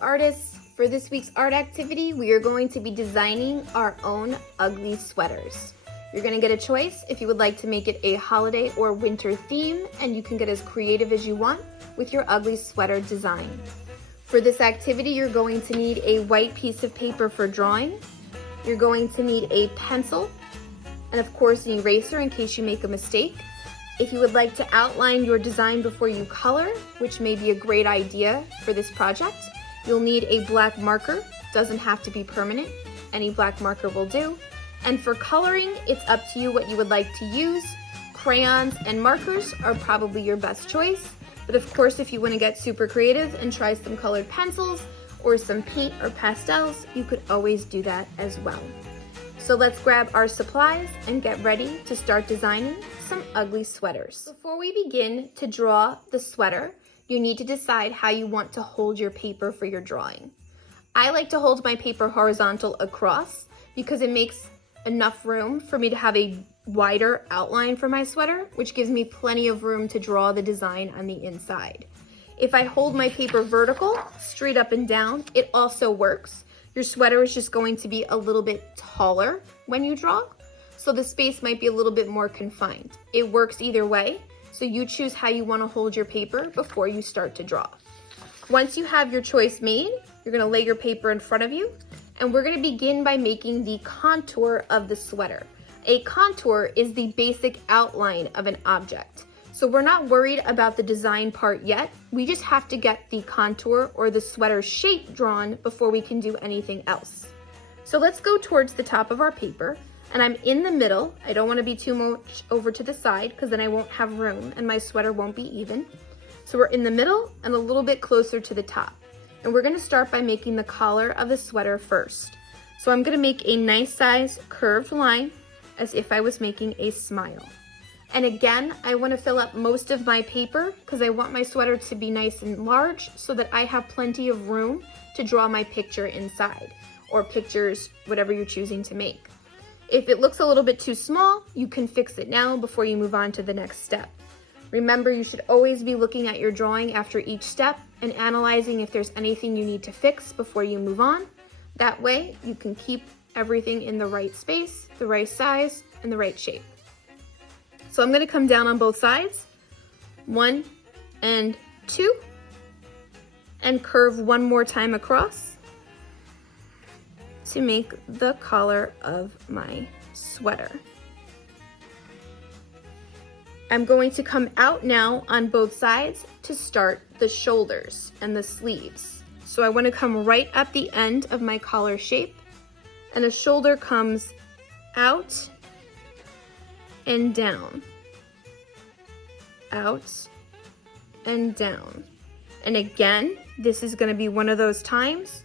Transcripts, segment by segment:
artists. For this week's art activity, we are going to be designing our own ugly sweaters. You're going to get a choice if you would like to make it a holiday or winter theme, and you can get as creative as you want with your ugly sweater design. For this activity, you're going to need a white piece of paper for drawing. You're going to need a pencil, and of course an eraser in case you make a mistake. If you would like to outline your design before you color, which may be a great idea for this project, you'll need a black marker. Doesn't have to be permanent. Any black marker will do. And for coloring, it's up to you what you would like to use. Crayons and markers are probably your best choice. But of course, if you want to get super creative and try some colored pencils or some paint or pastels, you could always do that as well. So let's grab our supplies and get ready to start designing some ugly sweaters. Before we begin to draw the sweater, you need to decide how you want to hold your paper for your drawing. I like to hold my paper horizontal across because it makes enough room for me to have a wider outline for my sweater, which gives me plenty of room to draw the design on the inside. If I hold my paper vertical, straight up and down, it also works. Your sweater is just going to be a little bit taller when you draw, so the space might be a little bit more confined. It works either way, so you choose how you want to hold your paper before you start to draw. Once you have your choice made, you're going to lay your paper in front of you, and we're going to begin by making the contour of the sweater. A contour is the basic outline of an object. So we're not worried about the design part yet. We just have to get the contour or the sweater shape drawn before we can do anything else. So let's go towards the top of our paper, and I'm in the middle. I don't want to be too much over to the side because then I won't have room and my sweater won't be even. So we're in the middle and a little bit closer to the top. And we're going to start by making the collar of the sweater first. So I'm going to make a nice size curved line as if I was making a smile. And again, I want to fill up most of my paper because I want my sweater to be nice and large so that I have plenty of room to draw my picture inside, or pictures, whatever you're choosing to make. If it looks a little bit too small, you can fix it now before you move on to the next step. Remember, you should always be looking at your drawing after each step and analyzing if there's anything you need to fix before you move on. That way, you can keep everything in the right space, the right size, and the right shape. So I'm going to come down on both sides, 1 and 2, and curve one more time across to make the collar of my sweater. I'm going to come out now on both sides to start the shoulders and the sleeves. So I want to come right at the end of my collar shape, and the shoulder comes out and down, out and down. And again, this is going to be one of those times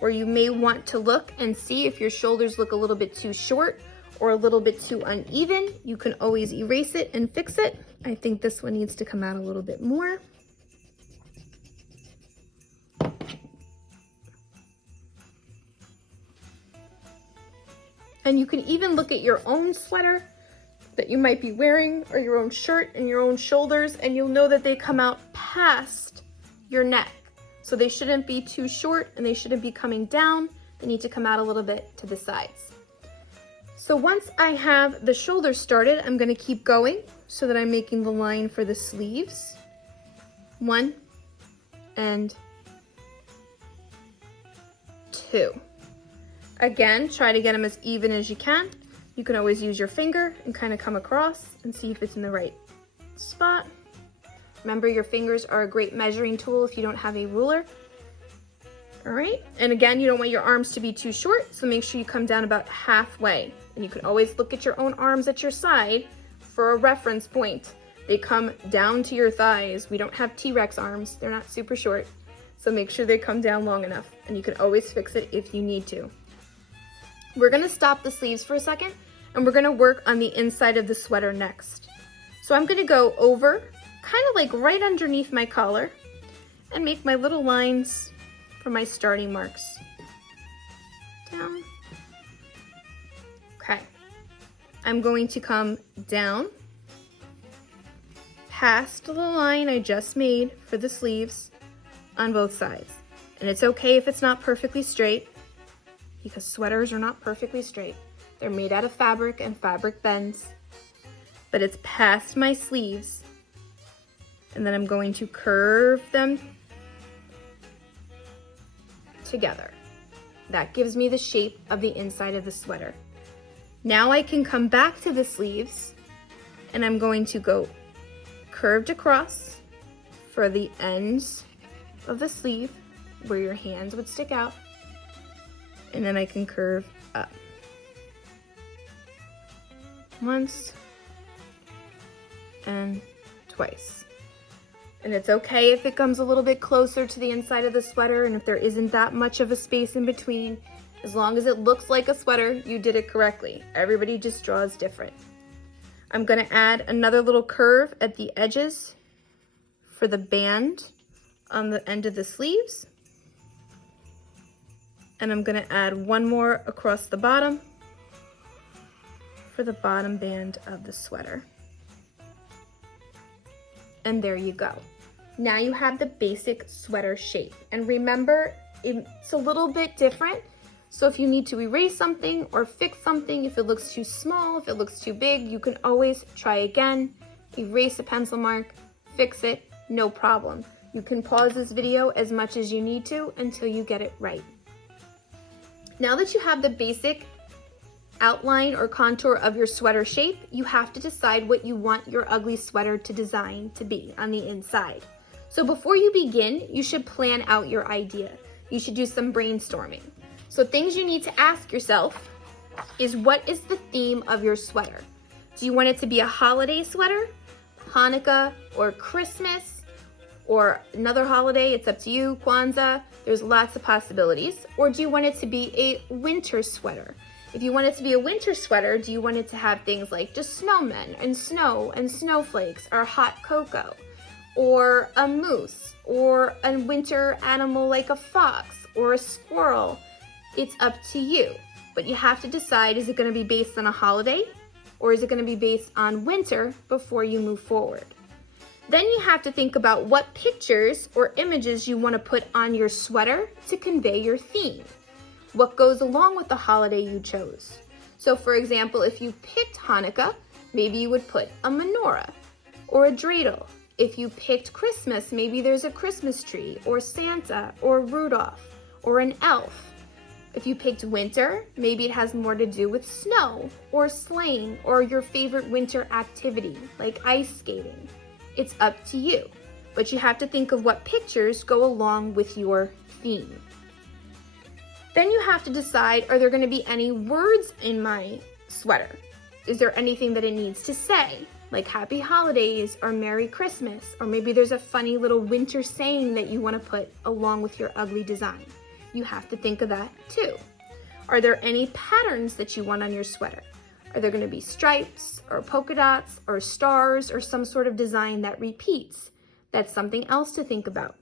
where you may want to look and see if your shoulders look a little bit too short or a little bit too uneven. You can always erase it and fix it. I think this one needs to come out a little bit more. And you can even look at your own sweater that you might be wearing, or your own shirt and your own shoulders, and you'll know that they come out past your neck. So they shouldn't be too short and they shouldn't be coming down. They need to come out a little bit to the sides. So once I have the shoulders started, I'm going to keep going so that I'm making the line for the sleeves. 1 and 2. Again, try to get them as even as you can. You can always use your finger and kind of come across and see if it's in the right spot. Remember, your fingers are a great measuring tool if you don't have a ruler. All right, and again, you don't want your arms to be too short, so make sure you come down about halfway. And you can always look at your own arms at your side for a reference point. They come down to your thighs. We don't have T-Rex arms. They're not super short, so make sure they come down long enough, and you can always fix it if you need to. We're gonna stop the sleeves for a second, and we're gonna work on the inside of the sweater next. So I'm gonna go over, kind of like right underneath my collar, and make my little lines for my starting marks. Down. Okay. I'm going to come down past the line I just made for the sleeves on both sides. And it's okay if it's not perfectly straight, because sweaters are not perfectly straight. They're made out of fabric and fabric bends. But it's past my sleeves. And then I'm going to curve them together. That gives me the shape of the inside of the sweater. Now I can come back to the sleeves and I'm going to go curved across for the ends of the sleeve where your hands would stick out, and then I can curve up. Once and twice. And it's okay if it comes a little bit closer to the inside of the sweater and if there isn't that much of a space in between. As long as it looks like a sweater, you did it correctly. Everybody just draws different. I'm gonna add another little curve at the edges for the band on the end of the sleeves. And I'm gonna add one more across the bottom for the bottom band of the sweater. And there you go. Now you have the basic sweater shape. And remember, it's a little bit different. So if you need to erase something or fix something, if it looks too small, if it looks too big, you can always try again, erase a pencil mark, fix it, no problem. You can pause this video as much as you need to until you get it right. Now that you have the basic outline or contour of your sweater shape, you have to decide what you want your ugly sweater to design to be on the inside. So before you begin, you should plan out your idea. You should do some brainstorming. So things you need to ask yourself is, what is the theme of your sweater? Do you want it to be a holiday sweater, Hanukkah, or Christmas, or another holiday? It's up to you, Kwanzaa. There's lots of possibilities. Or do you want it to be a winter sweater? If you want it to be a winter sweater, do you want it to have things like just snowmen and snow and snowflakes, or hot cocoa, or a moose, or a winter animal like a fox or a squirrel? It's up to you, but you have to decide, is it going to be based on a holiday or is it going to be based on winter before you move forward? Then you have to think about what pictures or images you want to put on your sweater to convey your theme. What goes along with the holiday you chose? So for example, if you picked Hanukkah, maybe you would put a menorah or a dreidel. If you picked Christmas, maybe there's a Christmas tree or Santa or Rudolph or an elf. If you picked winter, maybe it has more to do with snow or sleighing or your favorite winter activity like ice skating. It's up to you, but you have to think of what pictures go along with your theme. Then you have to decide, are there going to be any words in my sweater? Is there anything that it needs to say, like Happy Holidays or Merry Christmas? Or maybe there's a funny little winter saying that you want to put along with your ugly design. You have to think of that too. Are there any patterns that you want on your sweater? Are there going to be stripes or polka dots or stars or some sort of design that repeats? That's something else to think about.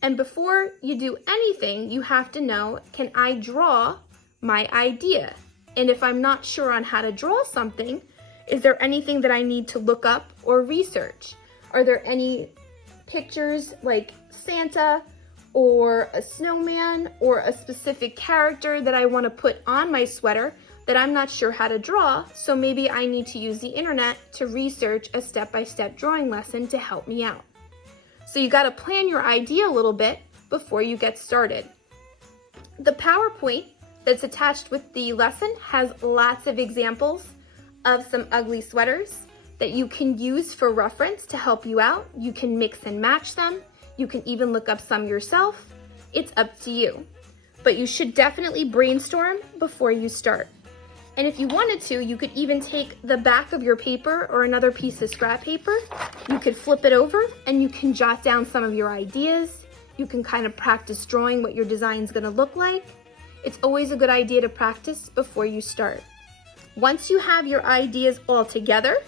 And before you do anything, you have to know, can I draw my idea? And if I'm not sure on how to draw something, is there anything that I need to look up or research? Are there any pictures like Santa or a snowman or a specific character that I want to put on my sweater that I'm not sure how to draw? So maybe I need to use the internet to research a step-by-step drawing lesson to help me out. So you got to plan your idea a little bit before you get started. The PowerPoint that's attached with the lesson has lots of examples of some ugly sweaters that you can use for reference to help you out. You can mix and match them. You can even look up some yourself. It's up to you. But you should definitely brainstorm before you start. And if you wanted to, you could even take the back of your paper or another piece of scrap paper. You could flip it over and you can jot down some of your ideas. You can kind of practice drawing what your design is going to look like. It's always a good idea to practice before you start. Once you have your ideas all together,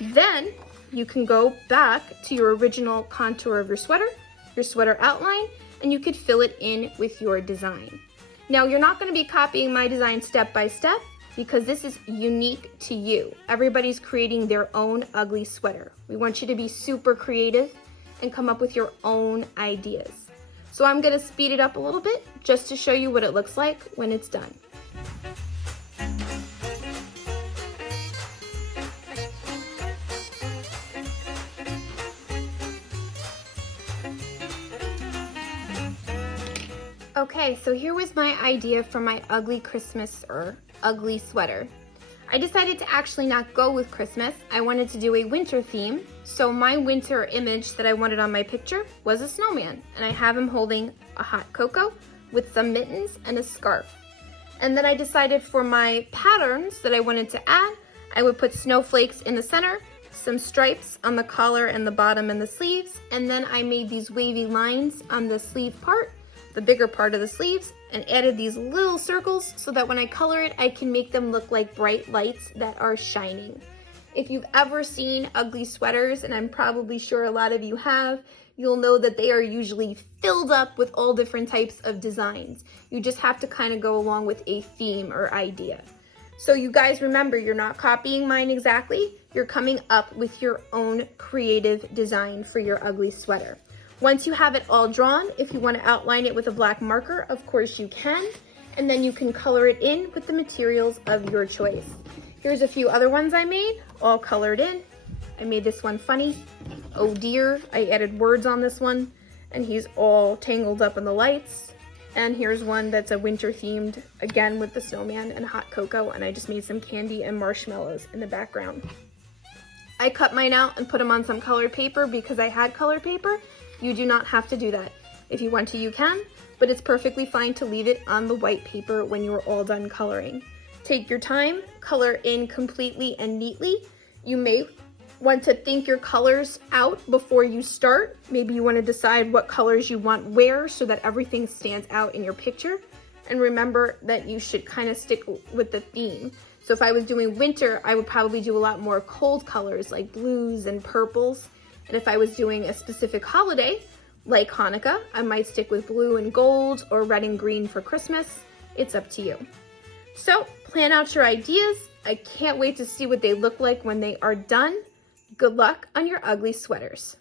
then you can go back to your original contour of your sweater outline, and you could fill it in with your design. Now, you're not going to be copying my design step by step because this is unique to you. Everybody's creating their own ugly sweater. We want you to be super creative and come up with your own ideas. So I'm gonna speed it up a little bit just to show you what it looks like when it's done. Okay, so here was my idea for my ugly Christmas or ugly sweater. I decided to actually not go with Christmas. I wanted to do a winter theme. So my winter image that I wanted on my picture was a snowman. And I have him holding a hot cocoa with some mittens and a scarf. And then I decided for my patterns that I wanted to add, I would put snowflakes in the center, some stripes on the collar and the bottom and the sleeves. And then I made these wavy lines on the sleeve part, the bigger part of the sleeves, and added these little circles so that when I color it, I can make them look like bright lights that are shining. If you've ever seen ugly sweaters, and I'm probably sure a lot of you have, you'll know that they are usually filled up with all different types of designs. You just have to kind of go along with a theme or idea. So you guys remember, you're not copying mine exactly, you're coming up with your own creative design for your ugly sweater. Once you have it all drawn, if you want to outline it with a black marker, of course you can, and then you can color it in with the materials of your choice. Here's a few other ones I made, all colored in. I made this one funny. Oh dear, I added words on this one, and he's all tangled up in the lights. And here's one that's a winter themed, again with the snowman and hot cocoa, and I just made some candy and marshmallows in the background. I cut mine out and put them on some colored paper because I had colored paper. You do not have to do that. If you want to, you can, but it's perfectly fine to leave it on the white paper when you are all done coloring. Take your time, color in completely and neatly. You may want to think your colors out before you start. Maybe you want to decide what colors you want where so that everything stands out in your picture. And remember that you should kind of stick with the theme. So if I was doing winter, I would probably do a lot more cold colors like blues and purples. And if I was doing a specific holiday, like Hanukkah, I might stick with blue and gold or red and green for Christmas. It's up to you. So plan out your ideas. I can't wait to see what they look like when they are done. Good luck on your ugly sweaters.